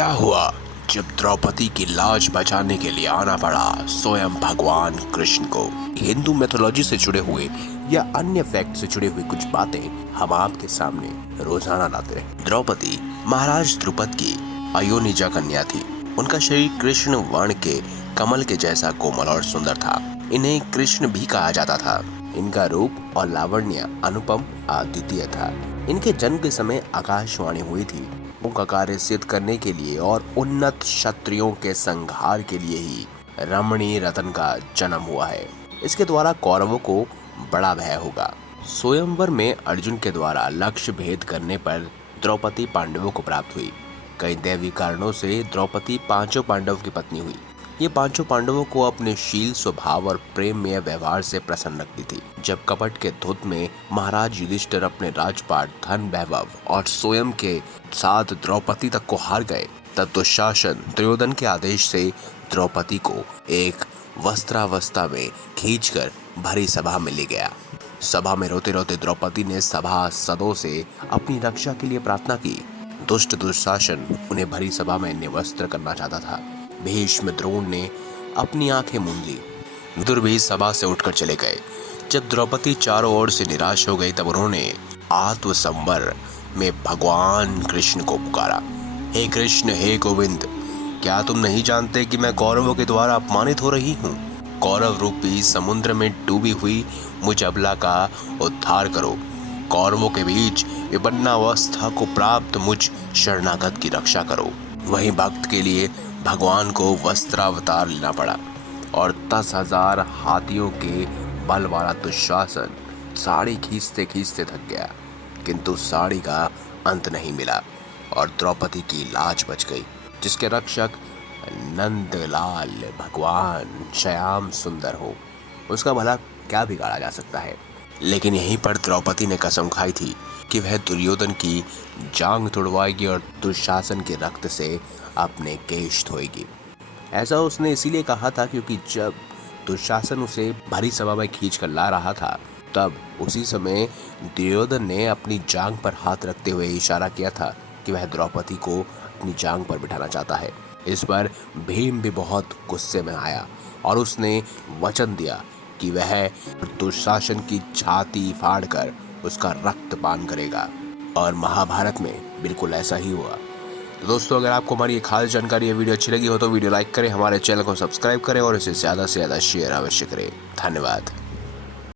क्या हुआ जब द्रौपदी की लाज बचाने के लिए आना पड़ा स्वयं भगवान कृष्ण को। हिंदू मैथोलॉजी से जुड़े हुए या अन्य फैक्ट से जुड़े हुए कुछ बातें हम आपके सामने रोजाना लाते रहे। द्रौपदी महाराज द्रुपद की अयोनिजा कन्या थी। उनका शरीर कृष्ण वर्ण के कमल के जैसा कोमल और सुंदर था। इन्हें कृष्ण भी कहा जाता था। इनका रूप और लावण्य अनुपम अद्वितीय था। इनके जन्म के समय आकाशवाणी हुई थी। उनका कार्य सिद्ध करने के लिए और उन्नत क्षत्रियों के संहार के लिए ही रमणी रतन का जन्म हुआ है। इसके द्वारा कौरवों को बड़ा भय होगा। स्वयंवर में अर्जुन के द्वारा लक्ष्य भेद करने पर द्रौपदी पांडवों को प्राप्त हुई। कई दैवी कारणों से द्रौपदी पांचों पांडव की पत्नी हुई। ये पांचों पांडवों को अपने शील स्वभाव और प्रेममय व्यवहार से प्रसन्न रखती थी। जब कपट के धुत में महाराज युधिष्ठिर अपने राजपाट धन वैभव और स्वयं के साथ द्रौपदी तक को हार गए, तब दुशासन दुर्योधन के आदेश से द्रौपदी को एक वस्त्रावस्था में खींचकर भरी सभा में ले गया। सभा में रोते रोते द्रौपदी ने सभासदों से अपनी रक्षा के लिए प्रार्थना की। दुष्ट दुशासन उन्हें भरी सभा में निवस्त्र करना चाहता था। भीष्म द्रोण ने अपनी आंखें मूंद ली। विदुर भी सभा से उठकर चले गए। जब द्रौपदी चारों ओर से निराश हो गई, तब उन्होंने आत्मसंवर में भगवान कृष्ण को पुकारा। हे कृष्ण, हे गोविंद, क्या तुम नहीं जानते कि मैं कौरवों के द्वारा अपमानित हो रही हूँ? कौरव रूपी समुद्र में डूबी हुई मुझ अबला का उद्धार करो। कौरवों के बीच विपन्नावस्था को प्राप्त मुझ शरणागत की रक्षा करो। वहीं भक्त के लिए भगवान को वस्त्रावतार लेना पड़ा और 10,000 हाथियों के बल वाला दुशासन साड़ी खींचते खींचते थक गया, किंतु साड़ी का अंत नहीं मिला और द्रौपदी की लाज बच गई। जिसके रक्षक नंदलाल भगवान श्याम सुंदर हो, उसका भला क्या बिगाड़ा जा सकता है। लेकिन यहीं पर द्रौपदी ने कसम खाई थी कि वह दुर्योधन की जांग तुड़वाएगी और दुशासन के रक्त से अपने केश धोएगी। ऐसा उसने इसीलिए कहा था क्योंकि जब दुशासन उसे भरी सभा में खींच कर ला रहा था, तब उसी समय दुर्योधन ने अपनी जांग पर हाथ रखते हुए इशारा किया था कि वह द्रौपदी को अपनी जांग पर बिठाना चाहता है। इस पर भीम भी बहुत गुस्से में आया और उसने वचन दिया कि वह दुशासन की छाती फाड़कर उसका रक्त पान करेगा। और महाभारत में बिल्कुल ऐसा ही हुआ। तो दोस्तों, अगर आपको हमारी ये खास जानकारी या वीडियो अच्छी लगी हो तो वीडियो लाइक करें, हमारे चैनल को सब्सक्राइब करें और इसे ज़्यादा से ज़्यादा शेयर अवश्य करें। धन्यवाद।